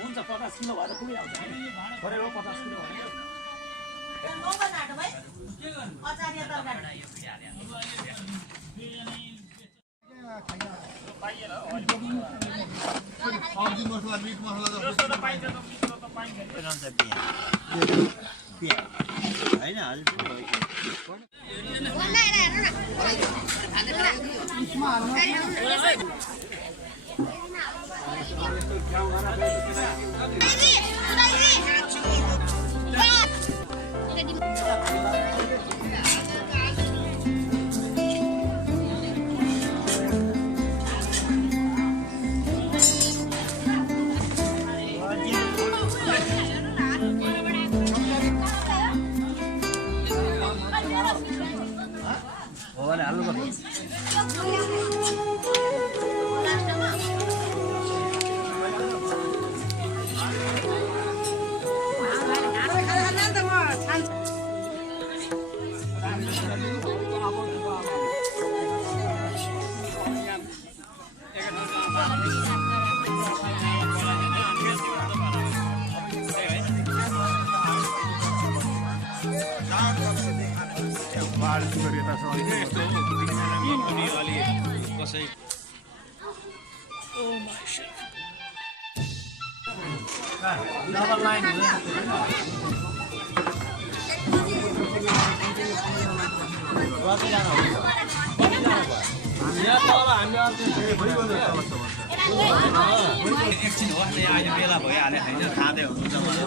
हुन्छ 50 किलो भएर पुगिहाल्छ गरेर 50 किलो भने आचार्य तरकारी सब्जी मसला मिट मसला जस्तो त पाइन्छ त मिठो त पाइन्छ हैन अलि डबल लाइन एकछिन हो अहिले बेला भइहाल्यो हैन खाँदै हुनुहुन्छ मलाई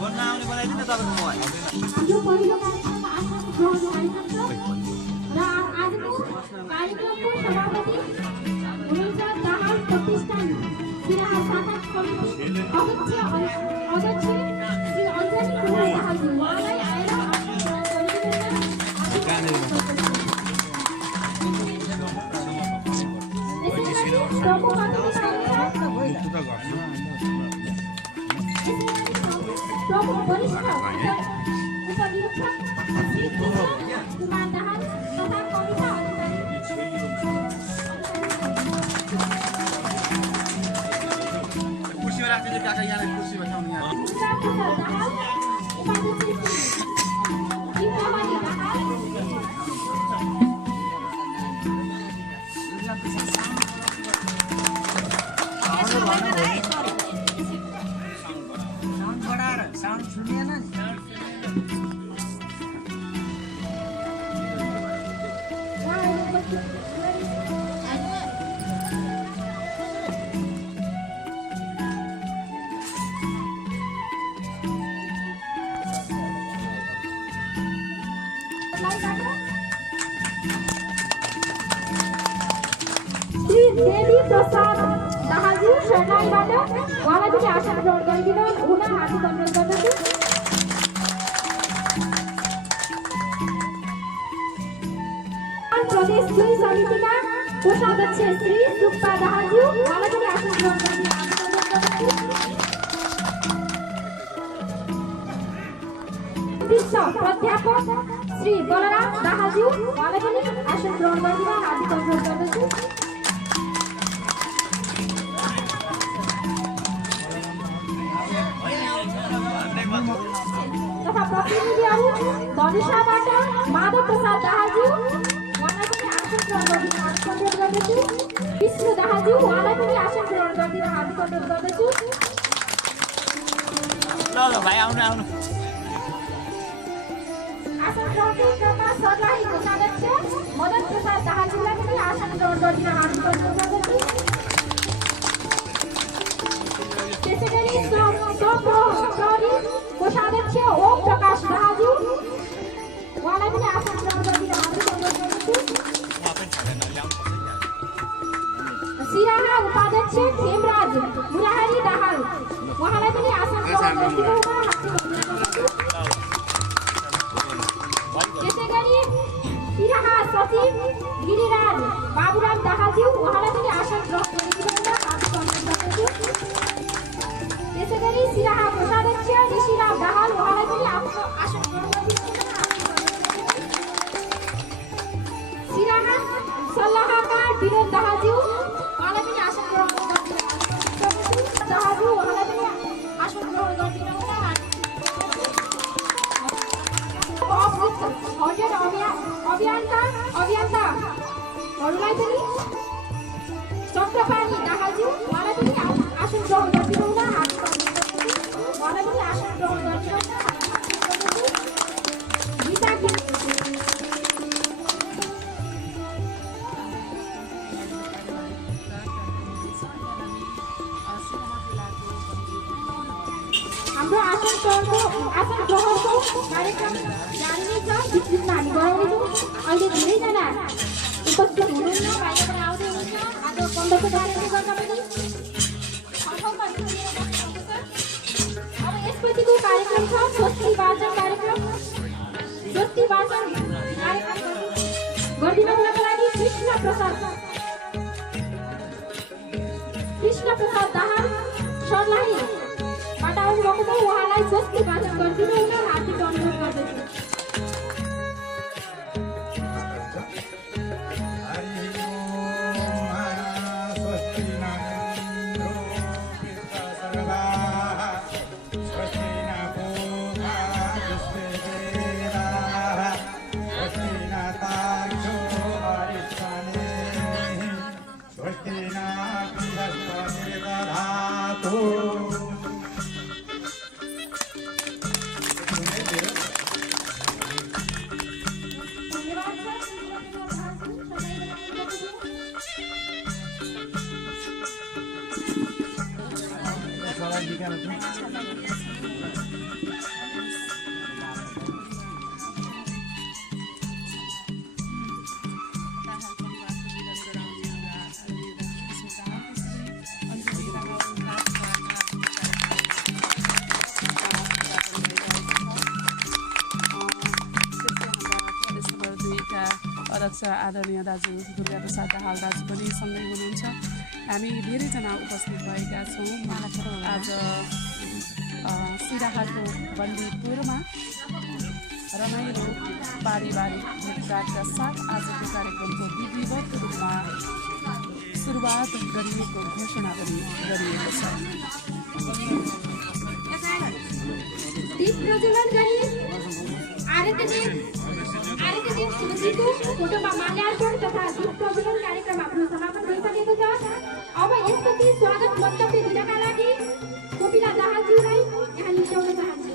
गर्न आउने बनाइदिनु तपाईको मोबाइल जो पहिलो कार्यक्रममा र आजको कार्यक्रमको सभापति हुनुहुन्छ दाहाल प्रतिष्ठान जिल्ला शाखा कमिटी अध्यक्ष श्री अञ्जनी कुमार दाहालजी उहाँलाई आएर प्रमुख वरिष्ठ उपनिरीक्षक श्री कुमार दाहाल तथा कविता कुर्सीमा राख्दिनु काका यहाँ कुर्सीमा ठाउँ यहाँ दाहाल उपाध्यक्ष इन्द्रमणि दाहाल साउन्ड सुनिएन नि श्री देवी प्रसाद दाहालजी शर्णाईबाट उहाँलाई पनि आसन ग्रहण गरिदिन हुन हार्दिक अनुरोध गर्दछु प्रदेश 2 समितिका कोषाध्यक्ष श्री सुक्पा दाहालजी उहाँलाई पनि आसन ग्रहण गरिदिन हार्दिक अनुरोध गर्दछु विशिष्ट प्राध्यापक श्री बलराम दाहालजी उहाँलाई पनि आसन ग्रहण गरिदिन हार्दिक अनुरोध गर्दछु तथा प्रतिनिधिहरू धनुषाबाट माधव प्रसाद दाहालजी उहाँलाई पनि आसन ग्रहण गरिदिन हार्दिक अनुरोध गर्दछु विष्णु दाहालजी उहाँलाई पनि आसन ग्रहण गरिदिन हार्दिक अनुरोध गर्दछु ल भाइ आउनु आउनु आसन ग्रहणको क्रममा सर्लाही कोषाध्यक्ष मदन प्रसाद दाहालजीलाई पनि आसन ग्रहण गरिदिन हार्दिक अनुरोध गर्दछु त्यसैगरी प्रहरी कोषाध्यक्ष ओम प्रकाश दाहालजी उहाँलाई पनि आसन ग्रहण गरिदिन हार्दिक अध्यक्ष खेमराज मुरारी दाहाल उहाँलाई पनि आसन ग्रहण गरिदिनुहुन हार्दिक त्यसैगरी सिराहा सचिव गिरिराज बाबुराम दाहालज्यू उहाँलाई पनि आसन ग्रहण गरिदिनुहुन हार्दिक अनुरोध गर्दछु त्यसैगरी सिराहा कोषाध्यक्ष ऋषिराम दाहाल उहाँलाई पनि आफ्नो आसन ग्रहण गरिदिनुहुन सिराहा सल्लाहकार विनोद दाहालज्यू उहाँलाई पनि आसन ग्रहण गरिदिनुहुन दाहालज्यू उहाँलाई पनि आसन ग्रहण गरिदिनुहुन होटल अभियन्ताहरूलाई पनि चक्रपानी दाहालज्यू उहाँलाई पनि आसन ग्रहण गरिदिनुहुन हार्दिक अनुरोध गर्दछु उहाँलाई पनि आसन ग्रहण गरिदिनुहुन गीता हाम्रो आसन ग्रहणको कार्यक्रम जारी नै छ बिचमा हामी गराउनेछौँ अहिले धेरैजना उपस्थित हुनुहुन्न बाहिरबाट आउँदै हुनुहुन्छ आज 15 तारिकले गर्दा पनि ठाउँमा हिँडेर बस्नुहुन्छ अब यसपछिको कार्यक्रम छ स्वस्ति वाचन कार्यक्रम गरिदिनुको लागि कृष्ण प्रसाद दाहाल सरलाई बाटाउनु भएको छ उहाँलाई स्वस्ति वाचन गरिदिनुहुन हार्दिक अनुरोध गर्दछु अध्यक्ष आदरणीय दाजु दुर्गा प्रसाद दाहाल दाजु पनि सँगै हुनुहुन्छ हामी धेरैजना उपस्थित भएका छौँ आज सिराहाको बन्दीपुरमा रमाइलो पारिवारिक भेटघाटका साथ आजको कार्यक्रमको विधिवत रूपमा सुरुवात गरिएको घोषणा पनि गरिएको छ दीप प्रज्वलन गरी आरतीदेव शिवजीको फोटोमा माल्यार्पण तथा दीप प्रज्वलन कार्यक्रम आफ्नो समापन भइसकेको छ अब यसपछि स्वागत वक्तव्य दिनका लागि कोपिला दाहालज्यूलाई यहाँ निम्त्याउन चाहन्छु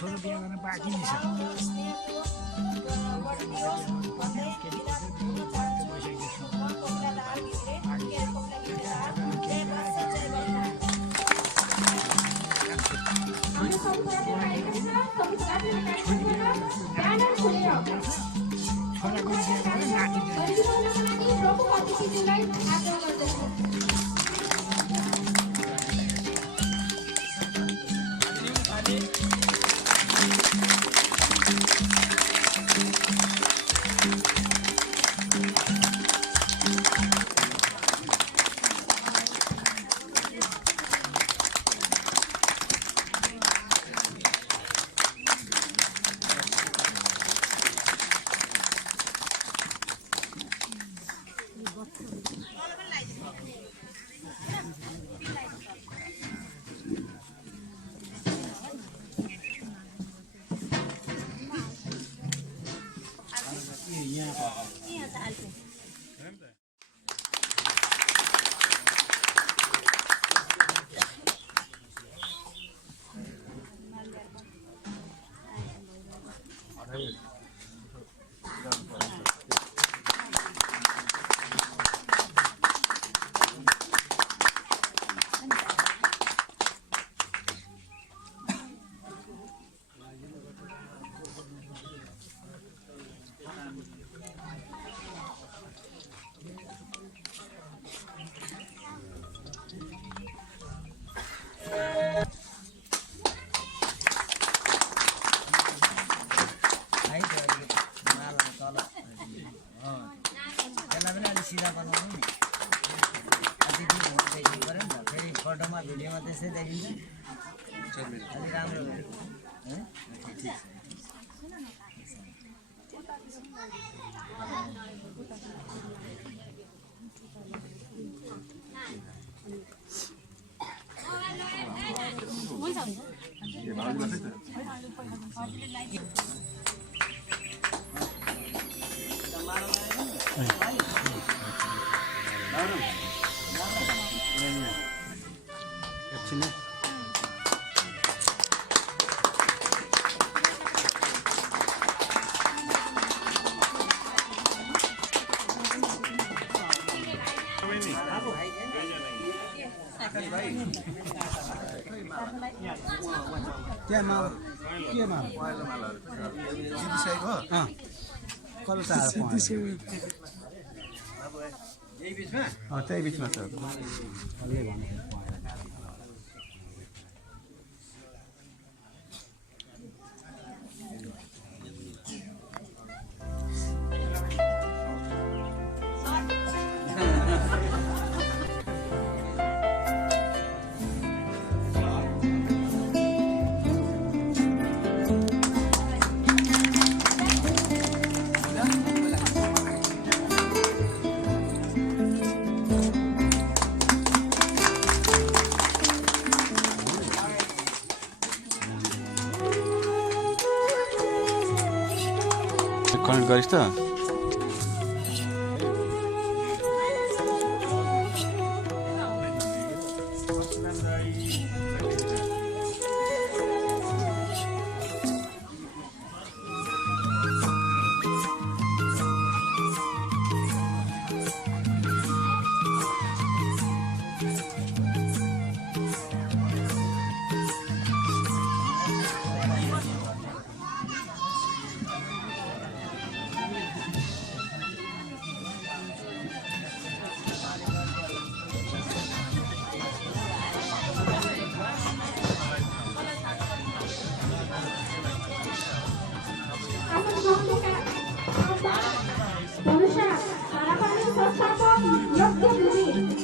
छोरो बिहा गर्न बाँकी नै छ छोराको बिहा गरेर नाति त्यसलाई पनि अलिक सिधा बनाउनु नि अलिक देखिनु पऱ्यो नि त फेरि फोटोमा भिडियोमा त्यसै देखिन्छ अलिक राम्रो है ठिक छ केमा कल त्यही बिचमा छ कनेक्ट गरिस् त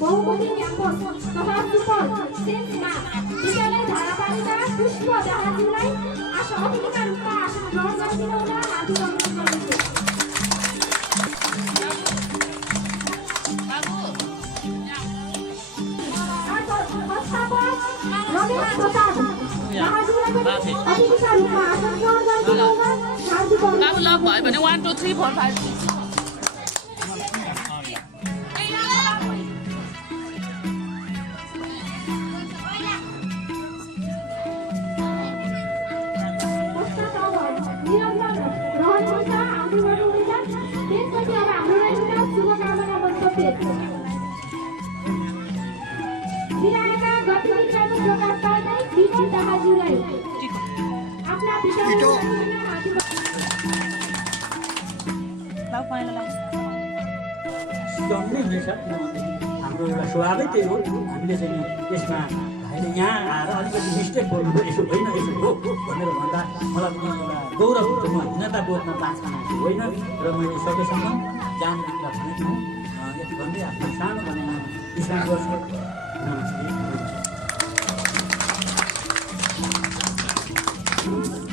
बहुमुखी क्याम्पस तथा सुपौल सेन्टमा विद्यालय धारापालिका पुष्प दाहालज्यूलाई अतिथिका रूपमा आसन ग्रहण गरिदिन हुन हार्दिक अनुरोध गर्दछु। संस्थापक रमेश प्रसाद दाहालज्यूलाई पनि अतिथिका रूपमा आसन ग्रहण गरिदिन हुन हार्दिक अनुरोध भयो भने 1 2 3 4 5 विधायका गतिविधिहरू प्रकाश पार्दै विनोद दाहालज्यूलाई आफ्ना हाम्रो एउटा स्वभावै त्यही हो। हामीले चाहिँ यसमा भाइले यहाँ आएर अलिकति मिस्टेक गर्नु यसो होइन यसो हो भनेर भन्दा मलाई पनि एउटा गौरव हुन्छ। म हीनता बोध्न चाहन्छु होइन र मैले सकेसम्म जानभित्र भनेको हुँ। यति भन्दै आफ्नो सानो भनेर विश्राम गर्छु। नमस्ते।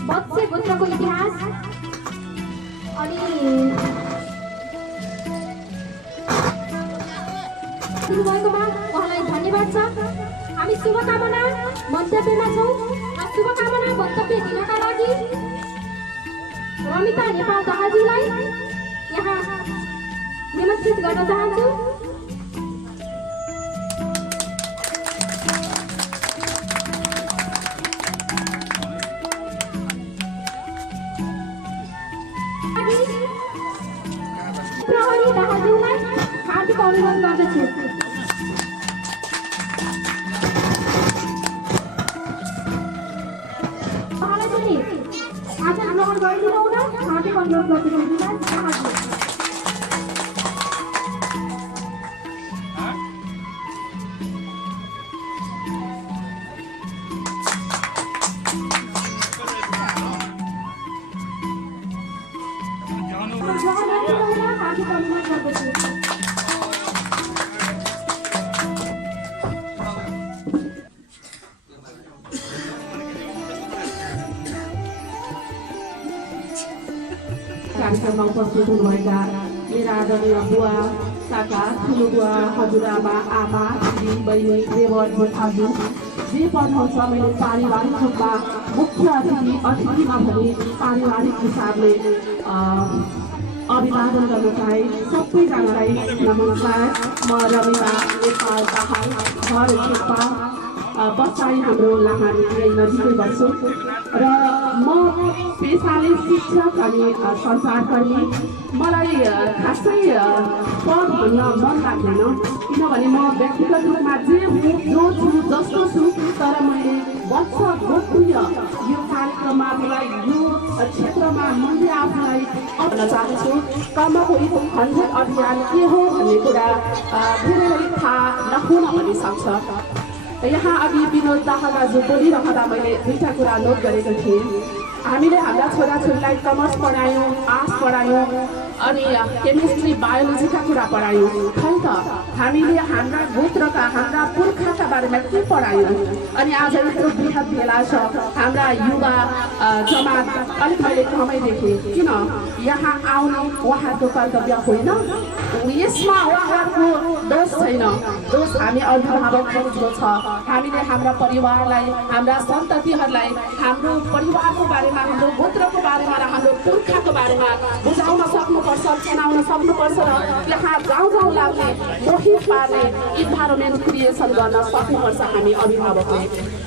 बत्से गोत्रको इतिहास अनि सुरु भएकोमा उहाँलाई धन्यवाद छ। हामी शुभकामना मन्तव्यमा छौँ र शुभकामना मन्तव्य दिनका लागि रमिता नेपाल दाहालज्यूलाई यहाँ निमन्त्रित गर्न चाहन्छु। अनुरोध गर्दछु। उहाँलाई पनि आसन ग्रहण गरिदिनु हुन हार्दिक अनुरोध गर्दछु विराज दाहालज्यू। कार्यक्रममा उपस्थित हुनुभएका मेरा आदरणीय बुवा काका ठुलो बुवा हजुरआमा आमा दिदी बहिनी देवर जेठाजु जे पढ्नुहुन्छ मैले पारिवारिक रूपमा मुख्य अतिथि नभने पारिवारिक हिसाबले अभिवादन गर्न चाहे। सबैजनालाई नमस्कार। म रमिता नेपाल दाहाल घर शेर्पा बच्चाई हाम्रो लाहार नजिकै बस्छु र म पेसाले शिक्षक अनि सञ्चारकर्मी। मलाई खासै पद भन्न मन लाग्दैन किनभने म व्यक्तिगत रूपमा जो छु जस्तो छु, तर मैले वर्ष गोप्य यो कार्यक्रममा मलाई यो क्षेत्रमा मैले आफूलाई भन्न चाहन्छु। कर्मकोइको 100 अभियान के हो भन्ने कुरा धेरैलाई थाहा नहुन पनि सक्छ। यहाँ अघि विनोद दाहाल दाजु बोलिरहँदा मैले दुईवटा कुरा नोट गरेको थिएँ। हामीले हाम्रा छोराछोरीलाई कमर्स पढायौँ, आर्ट्स पढायौँ अनि केमिस्ट्री बायोलोजीका कुरा पढायौँ। खै त हामीले हाम्रा गोत्रका हाम्रा पुर्खाका बारेमा के पढायौँ? अनि आज यत्रो बृहत भेला छ हाम्रा युवा जमात अलिक मैले कमै देखेँ। किन यहाँ आउने उहाँहरूको कर्तव्य होइन? यसमा उहाँहरूको दोष छैन, दोष हामी अभिभावकहरूको छ। हामीले हाम्रा परिवारलाई, हाम्रा सन्ततिहरूलाई हाम्रो परिवारको बारेमा, हाम्रो गोत्रको बारेमा र हाम्रो पुर्खाको बारेमा बुझाउन सक्नुपर्छ, सुनाउन सक्नुपर्छ र त्यहाँ गाउँ लाग्ने मोहित पार्ने इन्भाइरोमेन्ट क्रिएसन गर्न सक्नुपर्छ हामी अभिभावकले।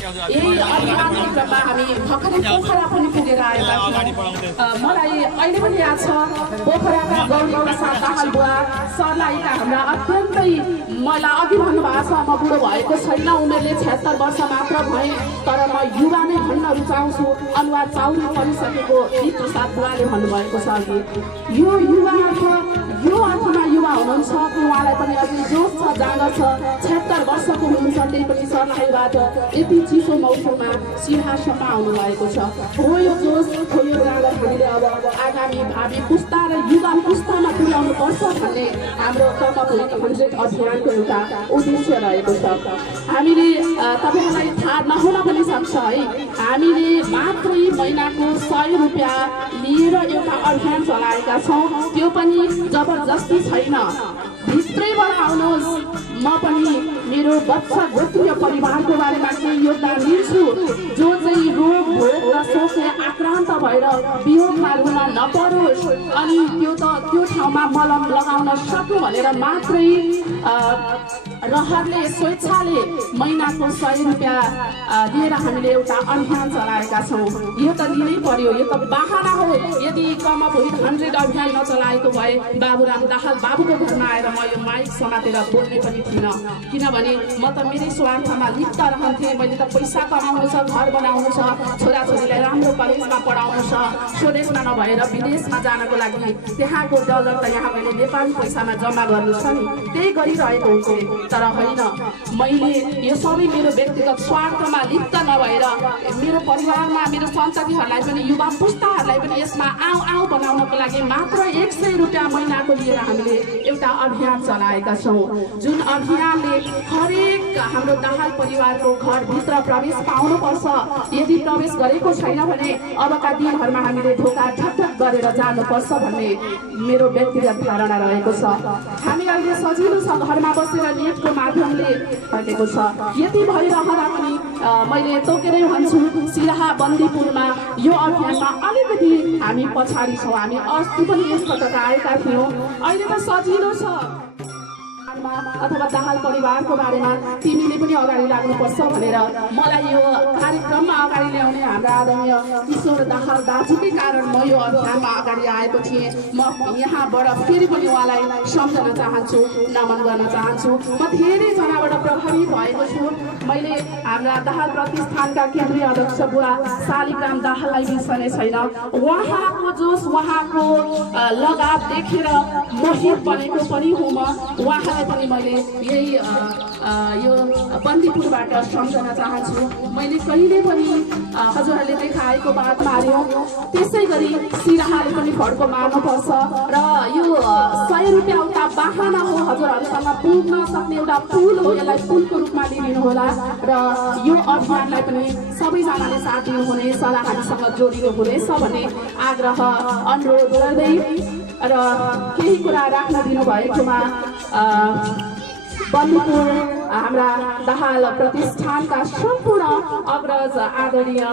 यही अभियानको क्रममा हामी भर्खरै पोखरा पनि पुगेर आएका थियौँ। मलाई अहिले पनि याद छ पोखराका गौरी प्रसाद दाहाल बुवा सर्लाहीका हाम्रा अत्यन्तै मलाई अघि भन्नुभएको छ म बुढो भएको छैन, उमेरले 76 वर्ष मात्र भएँ तर म युवा नै भन्न रुचाउँछु। अनुहार चाउरी परिसकेको गीत प्रसाद बुवाले भन्नुभएको छ अघि। यो युवा यो अर्थमा युवा हुनुहुन्छ कि उहाँलाई पनि अझै जोस छ, जाँगर छ। 76 वर्षको हुनुहुन्छ, त्यही पनि सर्लाहीबाट यति चिसो मौसममा सिंहासनमा आउनुभएको छ। हो यो जोस, हो यो जाँगर हामीले अब आगामी भावी पुस्ता र युवा पुस्तामा पुर्याउनु पर्छ भन्ने हाम्रो कर्मकोइको 100 अभियानको एउटा उद्देश्य रहेको छ। हामीले तपाईँहरूलाई थाहा नहुन पनि सक्छ है, हामीले मात्रै महिनाको 100 रुपियाँ लिएर एउटा अभियान चलाएका छौँ। त्यो पनि जबरजस्ती छैन, भित्रैबाट आउनुहोस्। म पनि मेरो बच्चा गोत्रीय परिवारको बारेमा केही योगदान दिन्छु, जो चाहिँ रोग भोग र शोकले आक्रान्त भएर वियोगमा रुन नपरोस् अनि त्यो ठाउँमा मलम लगाउन सक्नु भनेर मात्रै रहरले स्वेच्छाले महिनाको 100 रुपियाँ दिएर हामीले एउटा अभियान चलाएका छौँ। यो त लिनै पर्यो, यो त बाहना हो। यदि कर्मभोज 100 अभियान नचलाएको भए बाबुराम दाहाल बाबुको घरमा आएर म यो माइक समातेर बोल्ने पनि थिइनँ, किनभने म त मेरै स्वार्थमा लिप्त रहन्थेँ। मैले त पैसा कमाउनु छ, घर बनाउनु छ, छोराछोरीलाई राम्रो कलेजमा पढाउनु छ, स्वदेशमा नभएर विदेशमा जानको लागि त्यहाँको डलर त यहाँ मैले नेपाली पैसामा जम्मा गर्नु छ नि, त्यही गरिरहेको हुन्छु। तर होइन, मैले यो सबै मेरो व्यक्तिगत स्वार्थमा लिप्त नभएर मेरो परिवारमा मेरो सन्ततिहरूलाई पनि युवा पुस्ताहरूलाई पनि यसमा आऊ बनाउनको लागि मात्र 100 रुपियाँ महिनाको लिएर हामीले एउटा अभियान चलाएका छौँ। जुन अभियानले हरेक हाम्रो दाहाल परिवारको घरभित्र प्रवेश पाउनुपर्छ। यदि प्रवेश गरेको छैन भने अबका दिनहरूमा हामीले ढोका ढकढक गरेर जानुपर्छ भन्ने मेरो व्यक्तिगत धारणा रहेको छ। हामी अहिले सजिलो छ घरमा बसेर नेटको माध्यमले सकेको छ। यति भइरहँदा पनि मैले तोकेरै भन्छु, सिराहा बन्दीपुरमा यो अभियानमा अलिकति हामी पछाडि छौँ। हामी अस्ति पनि यसपटक आएका थियौँ, अहिले त सजिलो छ। बारेमा अथवा दाहाल परिवारको बारेमा तिमीले पनि अगाडि लाग्नुपर्छ भनेर मलाई यो कार्यक्रममा अगाडि ल्याउने हाम्रा आदरणीय ईश्वर दाहाल दाजुकै कारण म यो अभियानमा अगाडि आएको थिएँ। म यहाँबाट फेरि पनि उहाँलाई सम्झन चाहन्छु, नमन गर्न चाहन्छु। म धेरैजनाबाट प्रभावित भएको छु। मैले हाम्रा दाहाल प्रतिष्ठानका केन्द्रीय अध्यक्ष बुवा शालिग्राम दाहाललाई बिर्सने छैन। उहाँको जोस, उहाँको लगाव देखेर मोहित बनेको पनि हुँ म। उहाँलाई पनि मैले यही यो बन्दीपुरबाट सम्झन चाहन्छु। मैले कहिले पनि हजुरहरूले देखाएको बात मार्यो, त्यसै गरी सिराहाले पनि फड्को मार्नुपर्छ र यो 100 रुपियाँ एउटा बाहना हो, हजुरहरूसँग पुग्न सक्ने एउटा पुल हो। यसलाई पुलको रूपमा लिनुहोला र यो अभियानलाई पनि सबैजनाले साथ दिनुहुनेछ र हामीसँग जोडिनु हुनेछ भन्ने आग्रह अनुरोध गर्दै र केही कुरा राख्न दिनुभएकोमा बन्दीपुर हाम्रा दाहाल प्रतिष्ठानका सम्पूर्ण अग्रज आदरणीय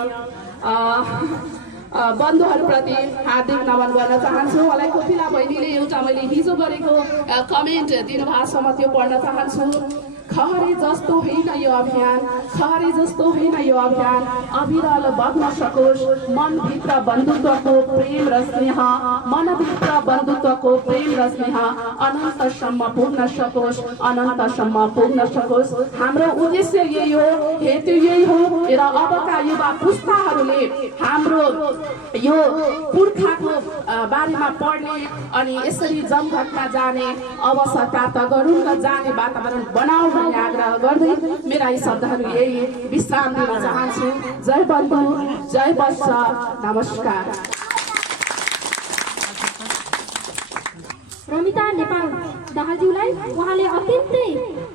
बन्धुहरूप्रति हार्दिक नमन गर्न चाहन्छु। मलाई कोपिला बहिनीले एउटा मैले हिजो गरेको कमेन्ट दिनुभएको छ, म त्यो पढ्न चाहन्छु। खहरे जस्तो होइन यो अभियान, खहरे जस्तो होइन यो अभियान, अविरल बग्न सकोस् मनभित्र बन्धुत्वको प्रेम र स्नेह, मनभित्र बन्धुत्वको प्रेम र स्नेह अनन्तसम्म पुग्न सकोस्, अनन्तसम्म पुग्न सकोस्। हाम्रो उद्देश्य यही हो, हेतु यही हो र अबका युवा पुस्ताहरूले हाम्रो यो पुर्खाको बारेमा पढ्ने अनि यसरी जमघटमा जाने अवसर प्राप्त गरौँ र जाने वातावरण बनाऊ भन्ने आग्रह गर्दै मेरा यी शब्दहरू यही विश्राम दिन चाहन्छु। जय बन्धु, जय वर्ष, नमस्कार। रमिता नेपाल दाहालज्यूलाई उहाँले अत्यन्तै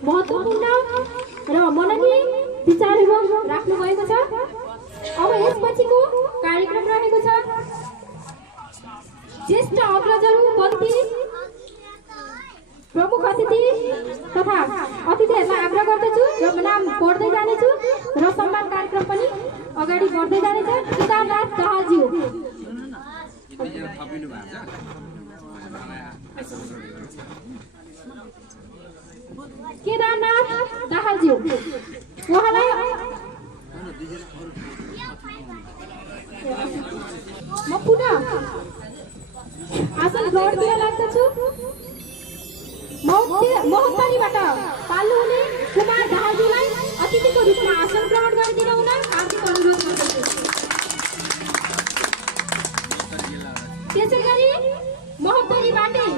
महत्त्वपूर्ण र मननीय विचारहरू राख्नु भएको छ। अब यसपछिको कार्यक्रम रहेको छ ज्येष्ठ अग्रजहरू, बन्दी प्रमुख अतिथि तथा अतिथिहरूलाई आग्रह गर्दछु र नाम पढ्दै जानेछु र सम्मान कार्यक्रम पनि अगाडि बढ्दै जानेछ। केदारनाथ दाहालज्यू, केदारनाथ दाहालज्यू उहाँलाई म पुनः आसन ग्रहणतिर लाग्दछु। महोत्तरीबाट पाल्नु हुने कुमार दाहालज्यूलाई अतिथिको रूपमा आसन ग्रहण गरिदिन हुन हार्दिक अनुरोध गर्दछु। त्यसै गरी महोत्तरीबाटै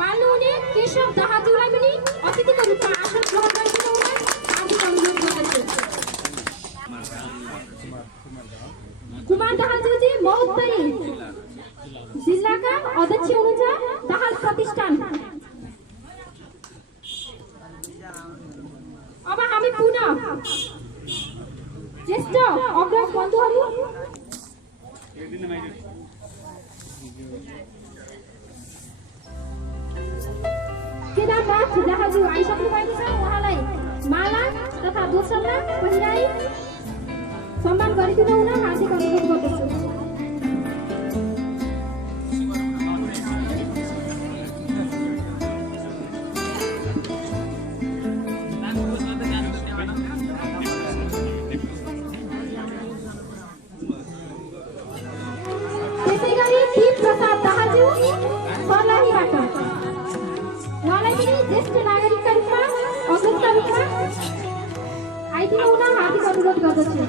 पाल्नु हुने केशव दाहालज्यूलाई पनि अतिथिको रूपमा आसन ग्रहण गरिदिन हुन हार्दिक अनुरोध गर्दछु। कुमार दाहालज्यूजी महोत्तरी जिल्लाका अध्यक्ष हुनुहुन्छ दाहाल प्रतिष्ठान। अब हामी पुनः ज्येष्ठ अग्रज बन्धुहरू केदारनाथ दाहालज्यू आइसक्नु भएको छ। उहाँलाई माला तथा दोस्रमा पहिराई सम्मान गरिदिनु हुन हार्दिक अनुरोध गर्दछु। त्यसै गरी दीप प्रसाद दाहालज्यू सर्लाहीबाट उहाँलाई पनि ज्येष्ठ नागरिकका रूपमा अध्यक्षका रूपमा आइदिनु हुन हार्दिक अनुरोध गर्दछु।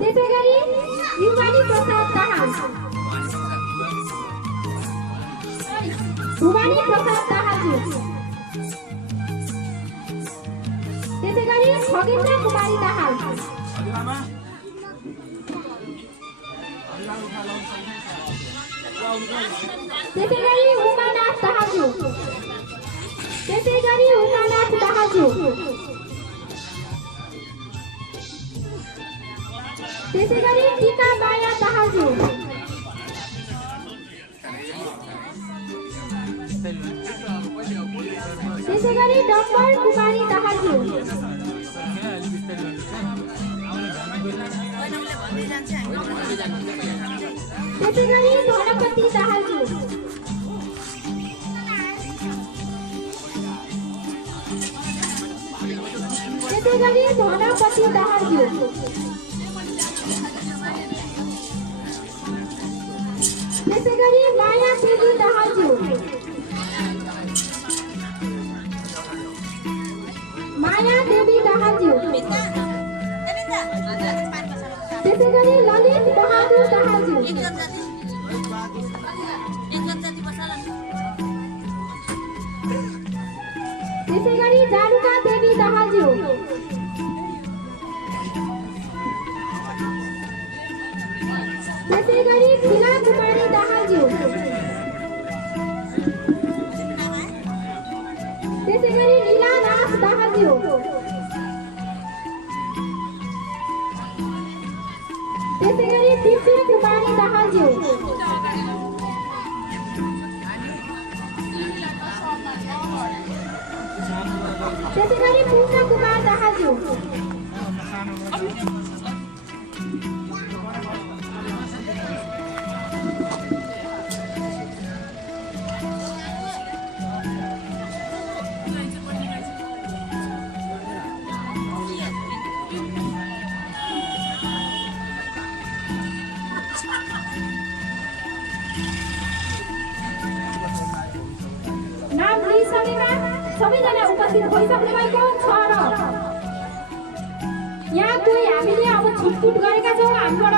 त्यसै गरी युवानी प्रसाद दाहाल, भुवानी प्रसाद दाहालज्यू, त्यसै गरी खगेन्द्र कुमारी दाहाल, त्यसै गरी उमानाथ दाहालज्यू, त्यसै गरी उमानाथ दाहालज्यू, त्यसै गरी टीका माया दाहालज्यू, त्यसै गरी डम्बर कुमारी दाहालज्यू, त्यसै गरी धनपति दाहालज्यू, त्यसै गरी धनपति दाहालज्यू त्यसै गरी माया देवी दाहालज्यू माया देवी दाहालज्यू त्यसै गरी ललित बहादुर दाहालज्यू त्यसै गरी जानुका देवी दाहालज्यू त्यसै गरी शीला कुमारी दाहालज्यू त्यसै गरी लीलानाथ दाहालज्यू त्यसै गरी दिव्य कुमारी दाहालज्यू त्यसै गरी पूर्ण कुमार दाहालज्यू नाम लिइसकेका सबैजना उपस्थित भइसक्नु भएको छ र यहाँ कोही हामीले अब छुटपुट गरेका छौँ हामीबाट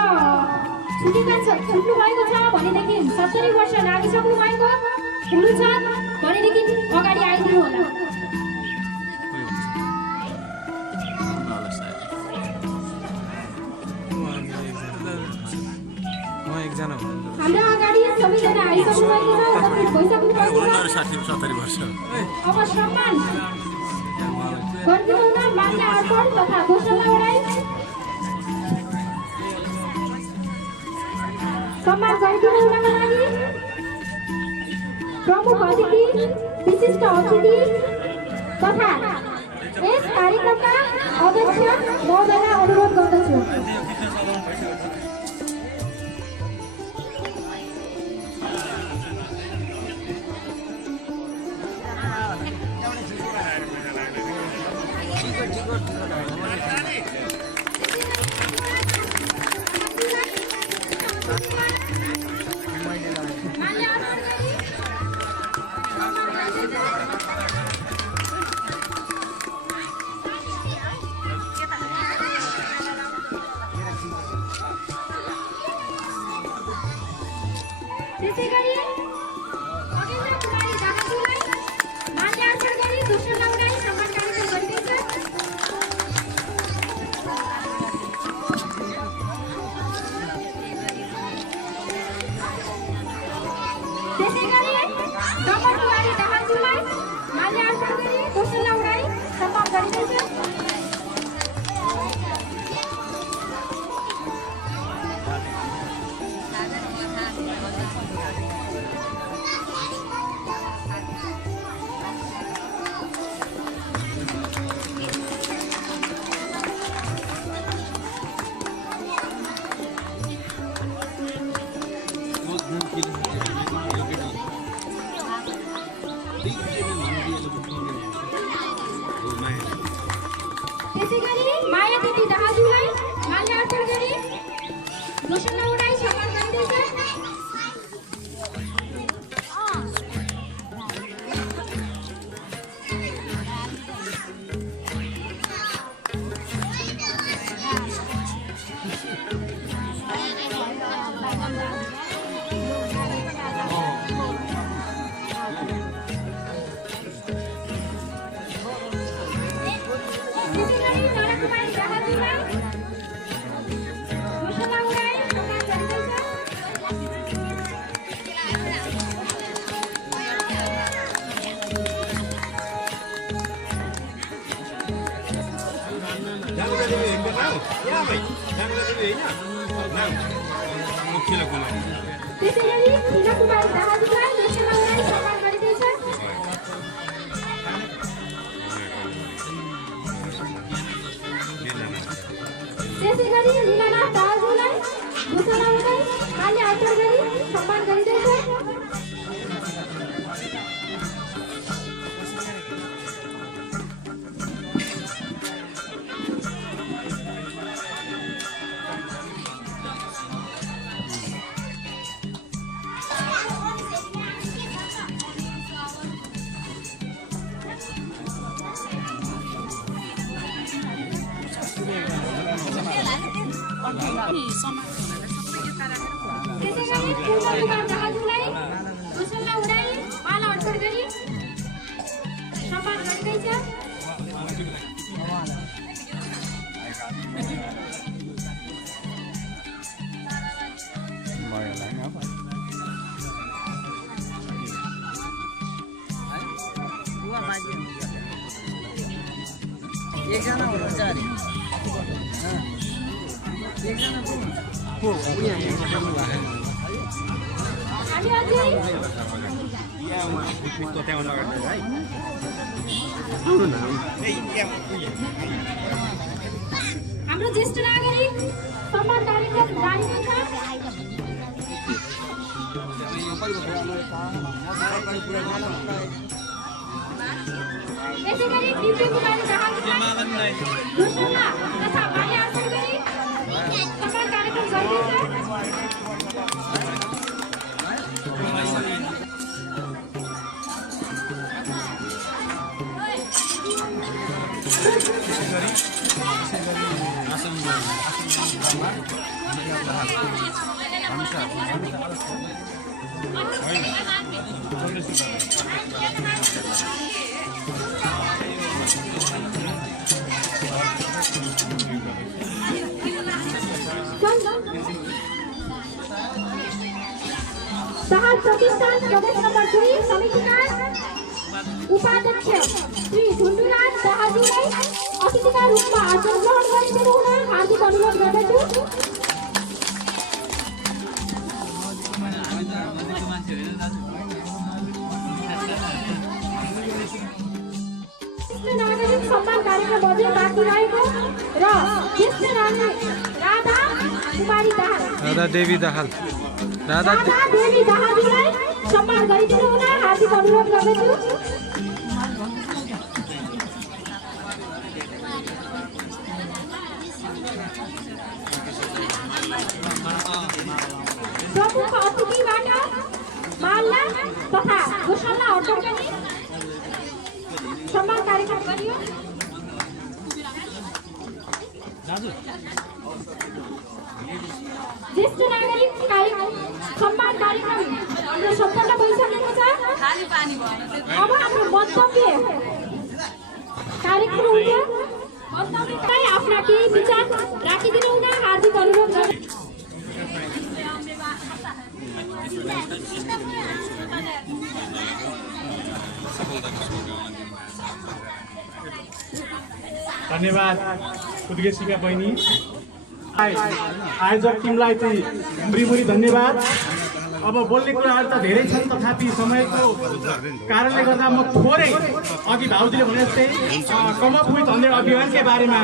छुट्नु भएको छ भनेदेखि 70 वर्ष नागिसक्नु भएको हुनुहुन्छ भनेदेखि अगाडि आइदिनु होला। हाम्रो अगाडि सबैजना आइसक्नु भएको छ, उपस्थित भइसक्नु भएको छ। 60-70 वर्ष अब सम्मान गरिदिनु हुन मान्य अर्पण तथा घोषणा उडाई सम्मान गरिदिनु हुनका लागि प्रमुख अतिथि विशिष्ट अतिथि तथा यस कार्यक्रमका अध्यक्ष महोदयलाई अनुरोध गर्दछु। त्यसै गरी अगेन्द्र कुमारी दाहालज्यूलाई माल्यार्पण गरी घोषणा उडाई सम्मान कार्यक्रम गरिँदैछ। त्यसै गरी डम्बर कुमारी दाहालज्यूलाई माल्यार्पण गरी घोषणा उडाई सम्मान गरिँदैछ। त्यसै गरी माया देवी दाहालज्यूलाई माल्यार्पण गरी घोषणा उडाई सम्मान गरिँदैछ। त्यसै गरी नरकुमारी दाहालज्यूलाई घोषणा उडाई सम्मान गरिँदैछ। त्यसै गरी शीला कुमारी दाहालज्यूलाई घोषणा उडाई सम्मान गरिँदैछ। त्यसै गरी लीलानाथ दाहालज्यूलाई घोषणा उडाई माल्यार्पण गरी सम्मान गरिँदैछ। त्यसैगरी पूर्वविभाग दाजुलाई घोषणा उडाई माला अर्पण गरी सम्मान गरिँदैछ। एकजना हुनुहुन्छ अरे एकजना हामी अझै हाम्रो ज्येष्ठ नागरिक सम्मान कार्यक्रम जारी छ। त्यसैगरी दिव्य कुमारी दाहाललाई घोषणा तथा माल्या अर्पण गरी सम्मान कार्यक्रम गरिँदैछ। दाहाल प्रतिष्ठान प्रदेश नम्बर 2 समितिका उपाध्यक्ष श्री झुन्डुराज दाहालजीलाई अतिथिका रूपमा आसन ग्रहण गरिदिनु हुन हार्दिक अनुरोध गर्दछु। नागरिक सम्मान कार्यक्रम अझै बाँकी रहेको र ज्येष्ठ नागरिक राधा कुमारी दाहाल राधा देवी दाहालजीलाई सम्मान गरिदिनु हुन हार्दिक अनुरोध गर्दछु। प्रमुख अतिथिबाट माला तथा घोषणा अर्पण गरी सम्मान कार्यक्रम गरियो। ज्येष्ठ नागरिक सम्मान कार्यक्रम हाम्रो सम्पन्न भइसकेको छ। अब हाम्रो वक्तव्य कार्यक्रम हुन्छ। वक्तव्यलाई आफ्ना केही विचार राखिदिनु हुन हार्दिक अनुरोध गर्छु। धन्यवाद उद्घोषिका बहिनी आयोजक टिमलाई चाहिँ भुरी धन्यवाद। अब बोल्ने कुराहरू त धेरै छन्, तथापि समयको कारणले गर्दा म थोरै अघि भाउजूले भने जस्तै कम अप विथ 100 अभियानकै बारेमा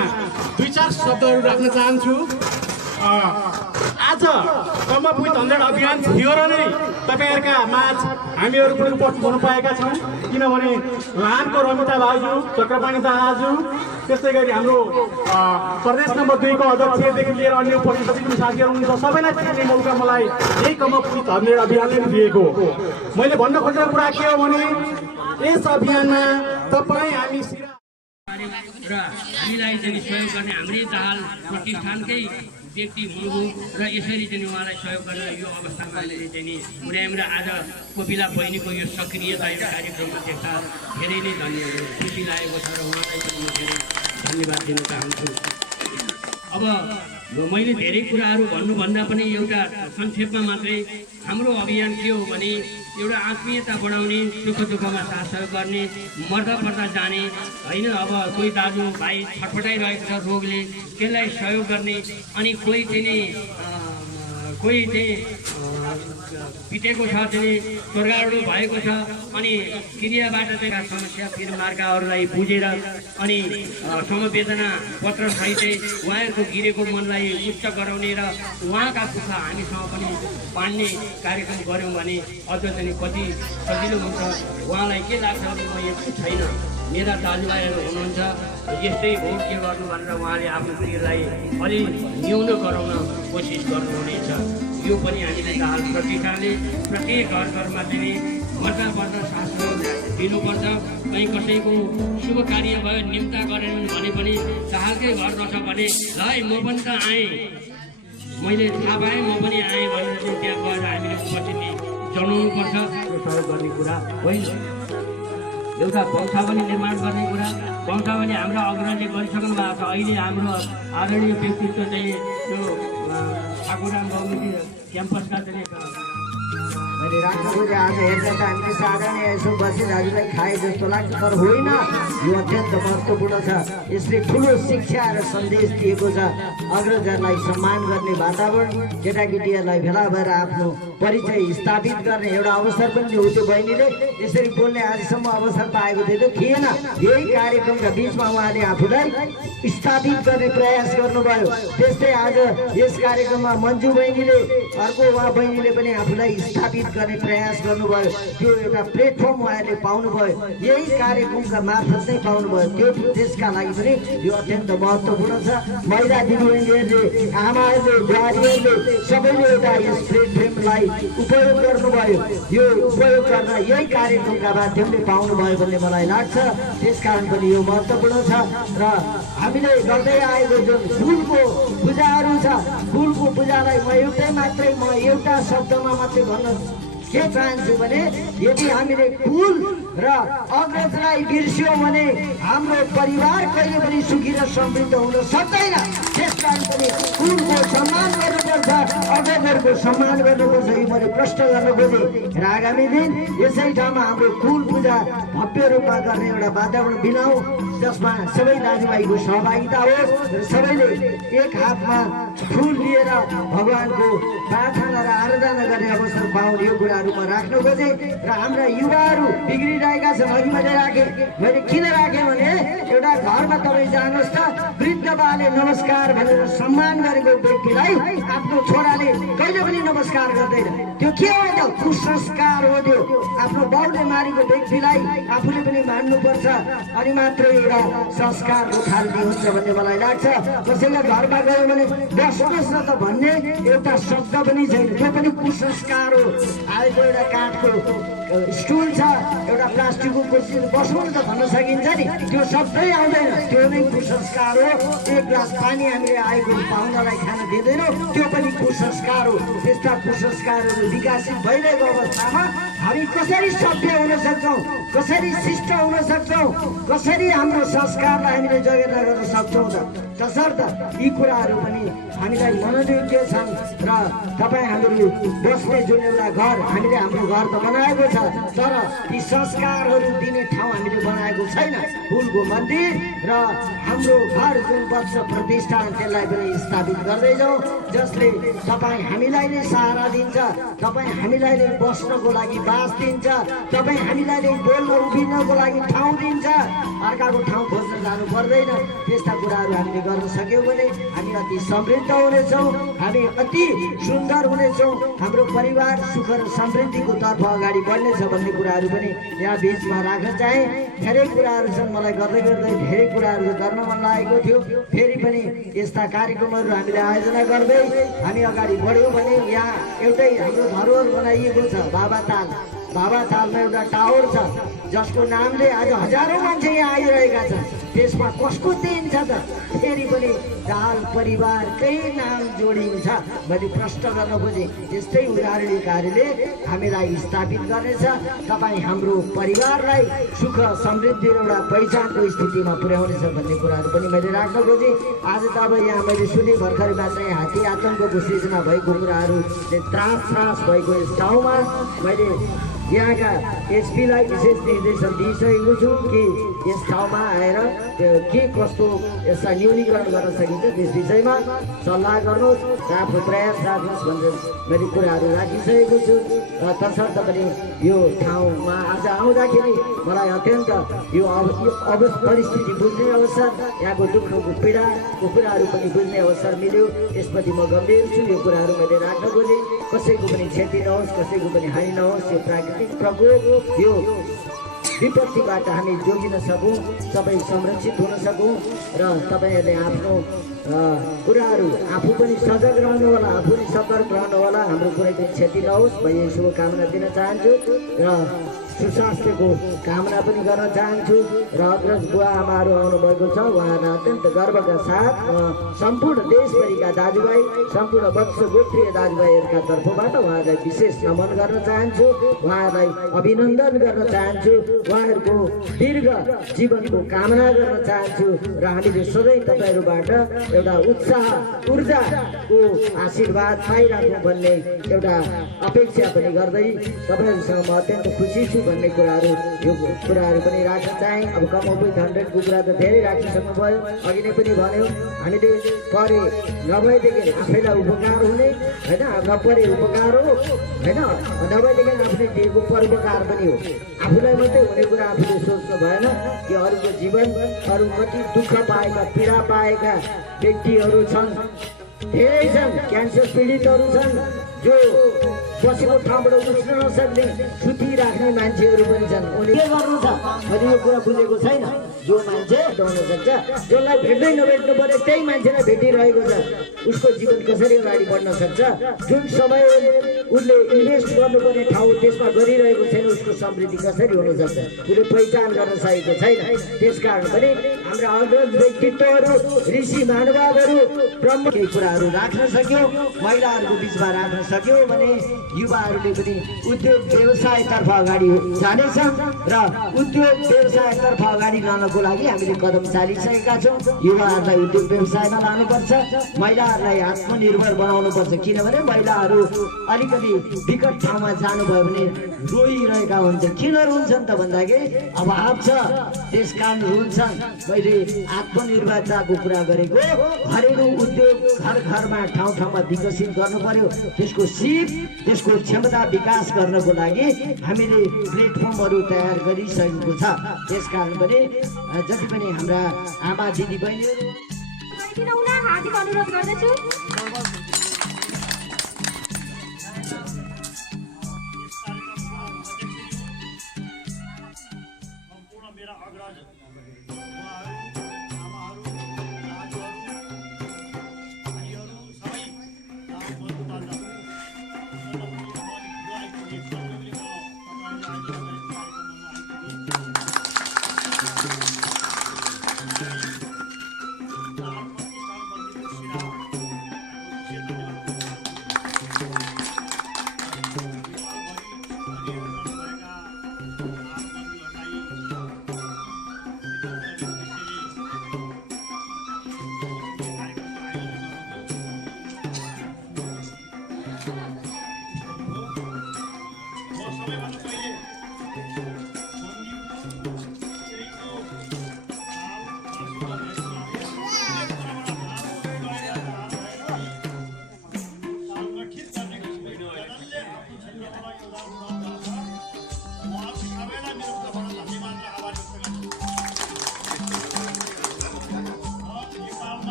2-4 शब्दहरू राख्न चाहन्छु। आज कम अप विथ 100 अभियान थियो र नै तपाईँहरूका माझ हामीहरू पनि उपस्थित हुन पाएका छौँ, किनभने लानको रमिता भाउजू, चक्रपाणी दाहाजू, त्यस्तै गरी हाम्रो प्रदेश नम्बर 2 को अध्यक्षदेखि लिएर अन्य उपस्थित जति पनि साथीहरू हुनुहुन्छ सबैलाई चिन्ने मौका मलाई यही कम अप विथ 100 अभियानले दिएको। मैले भन्न खोजेको कुरा के हो भने यस अभियानमा तपाईँ हामी र हामीलाई चाहिँ सहयोग गर्ने हाम्रै दाहाल प्रतिष्ठानकै व्यक्ति हुनुभयो र यसरी चाहिँ उहाँलाई सहयोग गरेर यो अवस्थामा चाहिँ पुर्यायौँ र आज कोपिला बहिनीको यो सक्रियता यो कार्यक्रममा देख्दा धेरै नै खुसी लागेको छ र उहाँलाई पनि म धेरै धन्यवाद दिन चाहन्छु। अब मैले धेरै कुराहरू भन्नुभन्दा पनि एउटा संक्षेपमा मात्रै हाम्रो अभियान के हो भने एउटा आत्मीयता बढाउने, सुख दुःखमा साथ सहयोग गर्ने, मर्दा पर्दा जाने होइन। अब कोही दाजुभाइ छटपटाइरहेको छ रोगले, त्यसलाई सहयोग गर्ने, अनि कोही चाहिँ पिटेको छ चाहिँ स्वर्गारोहण भएको छ, अनि क्रियाबाट चाहिँ समस्या पीर मार्काहरूलाई बुझेर अनि समवेदना पत्र सहितै उहाँहरूको गिरेको मनलाई उच्च गराउने र उहाँका दुःख हामीसँग पनि बाँड्ने कार्यक्रम गऱ्यौँ भने अझ चाहिँ कति सजिलो हुन्छ। उहाँलाई के लाग्छ भने म यस्तो छैन, मेरा दाजुभाइहरू हुनुहुन्छ, यस्तै हो के गर्नु भनेर उहाँले आफ्नो पीरलाई अलि न्यून गराउन कोसिस गर्नुहुनेछ। यो पनि हामीले दाहाल प्रतिष्ठानले प्रत्येक घर घरमा चाहिँ मर्दा पर्दा शास्त्र दिनुपर्छ। कहीँ कसैको शुभ कार्य भयो निम्ता गरेन भने पनि चाहकै घर रहेछ भने ल है म पनि त आएँ, मैले थाहा पाएँ म पनि आएँ भनेर चाहिँ त्यहाँ गएर हामीले उपस्थिति जनाउनुपर्छ। त्यो सहयोग गर्ने कुरा होइन। एउटा वंशावली निर्माण गर्ने कुरा, वंशावली हाम्रो अग्रजले गरिसक्नु भएको छ। अहिले हाम्रो आदरणीय व्यक्तित्व चाहिँ त्यो ठाकुराम बाबुजी क्याम्पसका चाहिँ मैले राख्नु खोजेँ। आज हेर्दा त हामीले साधारण यसो बसी दाजुलाई खाए जस्तो लाग्छ, तर होइन, यो अत्यन्त महत्त्वपूर्ण छ। यसले ठुलो शिक्षा र सन्देश दिएको छ। अग्रजहरूलाई सम्मान गर्ने वातावरण, केटाकेटीहरूलाई भेला भएर आफ्नो परिचय स्थापित गर्ने एउटा अवसर पनि दियो। त्यो बहिनीले यसरी बोल्ने आजसम्म अवसर पाएको थिएन। यही कार्यक्रमका बिचमा उहाँले आफूलाई स्थापित गर्ने प्रयास गर्नुभयो। त्यस्तै आज यस कार्यक्रममा मन्जु बहिनीले, अर्को उहाँ बहिनीले पनि आफूलाई स्थापित गर्ने प्रयास गर्नुभयो। त्यो एउटा प्लेटफर्म उहाँले पाउनुभयो, यही कार्यक्रमका मार्फत नै पाउनुभयो। त्यो त्यसका लागि पनि यो अत्यन्त महत्त्वपूर्ण छ। महिला दिदीबहिनीहरूले, आमाहरूले, बुहारीहरूले सबैले एउटा यस प्लेटफर्मलाई उपयोग गर्नुभयो। यो उपयोग गर्न यही कार्यक्रमका माध्यमले पाउनुभयो भन्ने मलाई लाग्छ। त्यसकारण पनि यो महत्त्वपूर्ण छ। र हामीले गर्दै आएको जुन फुलको पूजाहरू छ, फुलको पूजालाई म एउटा शब्दमा मात्रै भन्न के चाहन्छु भने, यदि हामीले फुल र अग्रजलाई बिर्स्यौँ भने हाम्रो परिवार कहिले पनि सुखी र समृद्ध हुन सक्दैन। त्यसकारण पनि फुलको सम्मान गर्नुपर्छ, अग्रजहरूको सम्मान गर्नुपर्छ। यो मैले प्रश्न गर्न खोजेँ। र आगामी दिन यसै ठाउँमा हाम्रो फुल पूजा भव्य रूपमा गर्ने एउटा वातावरण बनाऊ, जसमा सबै दाजुभाइको सहभागिता होस् र सबैले एक हातमा फुल लिएर भगवानको प्रार्थना र आराधना गर्ने अवसर पाउने यो कुराहरूमा राख्नु खोजेँ। र हाम्रा युवाहरू बिग्रिरहेका छन्। अघि मैले किन राखेँ भने, एउटा घरमा तपाईँ जानुहोस् त, वृद्ध बाले नमस्कार भनेर सम्मान गरेको व्यक्तिलाई आफ्नो छोराले कहिले पनि नमस्कार गर्दैन। त्यो के हो त? कुसंस्कार हो त्यो। आफ्नो बाउले मारेको व्यक्तिलाई आफूले पनि मान्नुपर्छ, अनि मात्रै एउटा संस्कारको थाल्ने हुन्छ भन्ने मलाई लाग्छ। कसैले घरमा गयो भने बस्नुहोस् न त भन्ने एउटा शब्द पनि छैन, त्यो पनि कुसंस्कार हो। आएको एउटा काठको स्टुल छ, एउटा प्लास्टिकको कुर्सी, बस्नु त भन्न सकिन्छ नि, त्यो शब्दै आउँदैन। त्यो नै कुसंस्कार हो। एक ग्लास पानी हामीले आएको पाहुनालाई खान दिँदैनौँ, त्यो पनि कुसंस्कार हो। त्यस्ता कुसंस्कारहरू विकसित भइरहेको अवस्थामा हामी कसरी सभ्य हुन सक्छौँ, कसरी शिष्ट हुन सक्छौँ, कसरी हाम्रो संस्कारलाई हामीले जगेर्ना गर्न सक्छौँ त? तसर्थ यी कुराहरू पनि हामीलाई मनोयोग्य छन्। र तपाईँ हामीहरू बस्ने जुन एउटा घर, हामीले हाम्रो घर त बनाएको छ, तर ती संस्कारहरू दिने ठाउँ हामीले बनाएको छैन। फुलको मन्दिर र हाम्रो घर जुन बच्च प्रतिष्ठान, त्यसलाई पनि स्थापित गर्दै जाउँ, जसले तपाईँ हामीलाई नै सहारा दिन्छ, तपाईँ हामीलाई नै बस्नको लागि बास दिन्छ, तपाईँ हामीलाई नै बोल्न उभिनको लागि ठाउँ दिन्छ, अर्काको ठाउँ खोज्न जानु पर्दैन। त्यस्ता कुराहरू हामीले गर्न सक्यौँ भने हामी अति समृद्ध हुनेछौँ, हामी अति सुन्दर हुनेछौँ, हाम्रो परिवार सुख र समृद्धिको तर्फ अगाडि बढ्नेछ भन्ने कुराहरू पनि यहाँ बिचमा राख्न चाहे। धेरै कुराहरू छन्, मलाई गर्दै धेरै कुराहरू गर्न मन लागेको थियो। फेरि पनि यस्ता कार्यक्रमहरू हामीले आयोजना गर्दै हामी अगाडि बढ्यौँ भने यहाँ एउटै हाम्रो धरोहर बनाइएको छ, बाबातालमा एउटा टावर छ, जसको नामले आज हजारौँ मान्छे यहाँ आइरहेका छन्। त्यसमा कसको देन छ त? फेरि पनि दाहाल परिवारकै नाम जोडिन्छ। मैले प्रश्न गर्न खोजेँ। त्यस्तै उदाहरणीय कार्यले हामीलाई स्थापित गर्नेछ। तपाईँ हाम्रो परिवारलाई सुख समृद्धि र एउटा पहिचानको स्थितिमा पुर्याउनेछ भन्ने कुराहरू पनि मैले राख्न खोजेँ। आज त अब यहाँ मैले सुने भर्खरै मात्रै हात्ती आतङ्कको सृजना भएको कुराहरू त्रास भएको यस ठाउँमा मैले यहाँका एसपीलाई विशेष निर्देशन दिइसकेको छु कि यस ठाउँमा आएर के कस्तो यसलाई न्यूनीकरण गर्न सकिन्छ त्यस विषयमा सल्लाह गर्नुहोस् र आफ्नो प्रयास राख्नुहोस् भनेर मैले कुराहरू राखिसकेको छु। र तसर्थ पनि यो ठाउँमा आज आउँदाखेरि मलाई अत्यन्त यो परिस्थिति बुझ्ने अवसर, यहाँको दुःखको पीडाको कुराहरू पनि बुझ्ने अवसर मिल्यो। यसपछि म गम्भीर छु। यो कुराहरू मैले राख्न खोजेँ। कसैको पनि क्षति नहोस्, कसैको पनि हानि नहोस्। यो प्राकृतिक प्रकोप, यो विपत्तिबाट हामी जोगिन सकौँ, तपाईँ संरक्षित हुन सकौँ र तपाईँहरूले आफ्नो कुराहरू आफू पनि सजग रहनुहोला, आफू पनि सतर्क रहनुहोला, हाम्रो कुनै पनि क्षति नहोस् भन्ने शुभकामना दिन चाहन्छु र सुस्वास्थ्यको कामना पनि गर्न चाहन्छु र अग्रज बुवा आमाहरू आउनुभएको छ, उहाँहरूलाई अत्यन्त गर्वका साथ सम्पूर्ण देशभरिका दाजुभाइ, सम्पूर्ण वत्स गोत्रीय दाजुभाइहरूका तर्फबाट उहाँहरूलाई विशेष नमन गर्न चाहन्छु, उहाँहरूलाई अभिनन्दन गर्न चाहन्छु, उहाँहरूको दीर्घ जीवनको कामना गर्न चाहन्छु र हामीले सधैँ तपाईँहरूबाट एउटा उत्साह ऊर्जाको आशीर्वाद पाइराखौँ भन्ने एउटा अपेक्षा पनि गर्दै तपाईँहरूसँग म अत्यन्त खुसी छु भन्ने कुराहरू यो कुराहरू पनि राख्न चाहेँ। अब कमाउ 100 कुरा त धेरै राखिसक्नुभयो, अघि नै पनि भन्यो हामीले परे नभएदेखि आफैलाई उपकार हुने होइन, नपरे उपकार हो होइन, नभएदेखि आफूले दिएको परोपकार पनि हो। आफूलाई मात्रै हुने कुरा आफूले सोच्नु भएन कि अरूको जीवन, अरू कति दुःख पाएका पीडा पाएका व्यक्तिहरू छन्, धेरै छन्, क्यान्सर पीडितहरू छन्, जो बसेको ठाउँबाट उठ्न नसक्ने सुती राख्ने मान्छेहरू पनि छन्। उनीहरूले के गर्नु छ मैले यो कुरा बुझेको छैन। जो मान्छे हुन सक्छ, जसलाई भेट्दै नभेट्नु पर्यो त्यही मान्छेलाई भेटिरहेको छ, उसको जीवन कसरी अगाडि बढ्न सक्छ? जुन समय उसले इन्भेस्ट गर्नुपर्ने ठाउँ त्यसमा गरिरहेको छैन, उसको समृद्धि कसरी हुन सक्छ? उसले पहिचान गर्न सकेको छैन। त्यसकारण पनि हाम्रा अग्रज व्यक्तित्वहरू, ऋषि महानुभावहरू ब्रह्म केही कुराहरू राख्न सक्यो, महिलाहरूको बिचमा राख्न सक्यो भने युवाहरूले पनि उद्योग व्यवसायतर्फ अगाडि जानेछन् र उद्योग व्यवसायतर्फ अगाडि लानको लागि हामीले कदम चालिसकेका छौँ। युवाहरूलाई उद्योग व्यवसायमा लानुपर्छ, महिलाहरूलाई आत्मनिर्भर बनाउनुपर्छ, किनभने महिलाहरू अलिकति विकट ठाउँमा जानुभयो भने रोइरहेका हुन्छन्। किन रुन्छन् त भन्दाखेरि अभाव छ, त्यसकारण रुन्छन्। मैले आत्मनिर्भरताको कुरा गरेको, घरेलु उद्योग घर घरमा ठाउँ ठाउँमा विकसित गर्नु पर्यो, त्यसको सिप, त्यसको क्षमता विकास गर्नको लागि हामीले प्लेटफर्महरू तयार गरिसकेको छ। त्यसकारण पनि जति पनि हाम्रा आमा दिदी बहिनीहरू हार्दिक अनुरोध गर्दछु।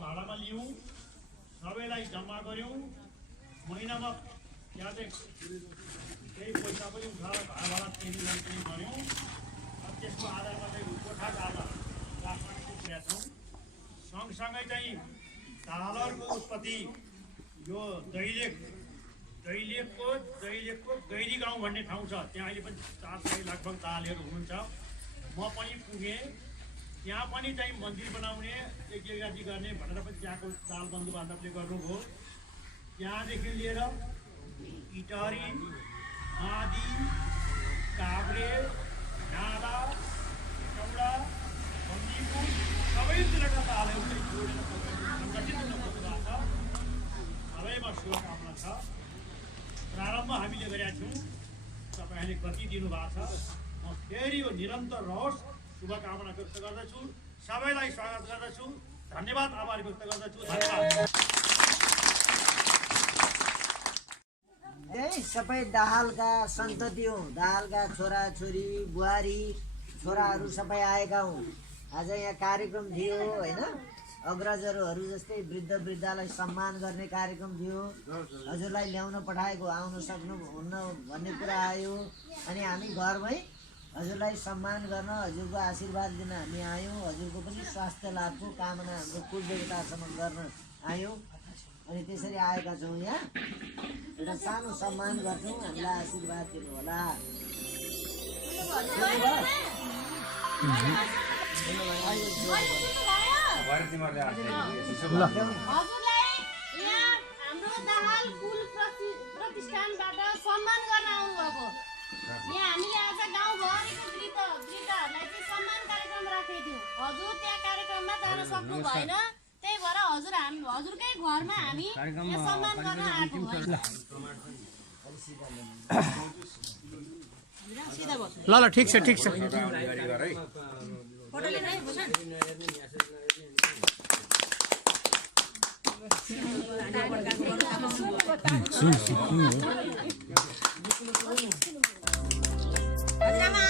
भाडामा लियौँ, सबैलाई जम्मा गऱ्यौँ, महिनामा त्यहाँ चाहिँ केही पैसा पनि उठाएर भाडा तिर्ने गऱ्यौँ। त्यसको आधारमा चाहिँ कोठा आधार राख्न पुगेका छौँ। सँगसँगै चाहिँ दालहरूको उत्पत्ति यो दैलेखको गैरी गाउँ भन्ने ठाउँ छ, त्यहाँ अहिले पनि 4 लगभग दालहरू हुनुहुन्छ। म पनि पुगेँ, त्यहाँ पनि चाहिँ मन्दिर बनाउने यज्ञयादि गर्ने भनेर पनि त्यहाँको दाल बन्धु बान्धवले गर्नुभयो। त्यहाँदेखि लिएर इटहरी, आदि, काभ्रे, नाला, चौडा, बन्दीपुर सबैतिरका दालहरू चाहिँ जोडेर सङ्गठित हुन खोजिरहेको छ। सबैमा शुभकामना छ। प्रारम्भ हामीले गरेका छौँ, तपाईँहरूले गति दिनुभएको छ। म फेरि यो निरन्तर रहोस् शुभकामना व्यक्त गर्दछु। सबैलाई स्वागत गर्दछु। धन्यवाद, आभार व्यक्त गर्दछु। धन्यवाद। यही सबै दाहालका सन्तति हौँ, दाहालका छोराछोरी बुहारी छोराहरू सबै आएका हौँ। आज यहाँ कार्यक्रम थियो होइन, अग्रजहरू जस्तै वृद्ध वृद्धालाई सम्मान गर्ने कार्यक्रम थियो। हजुरलाई ल्याउन पठाएको, आउन सक्नुहुन्न भन्ने कुरा आयो। अनि हामी घरमै हजुरलाई सम्मान गर्न, हजुरको आशीर्वाद लिन हामी आयौँ। हजुरको पनि स्वास्थ्य लाभको कामना हाम्रो कुलदेवतासम्म गर्न आयौँ। अनि त्यसरी आएका छौँ। यहाँ एउटा सानो सम्मान गर्छौँ, हामीलाई आशीर्वाद दिनु होला। हजुरलाई यहाँ हाम्रो दाहाल कुल प्रतिष्ठानबाट सम्मान गर्न आउनुभएको। यहाँ हामीले आज गाउँभरिको वृद्धहरूलाई चाहिँ सम्मान कार्यक्रम राखेको थियौँ। हजुर त्यहाँ कार्यक्रममा जान सक्नु भएन, त्यही भएर हजुरकै घरमा हामी यहाँ सम्मान गर्न आएको हो। ल ल ठिक छ, ठिक छ।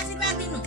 आशीर्वाद दिनु।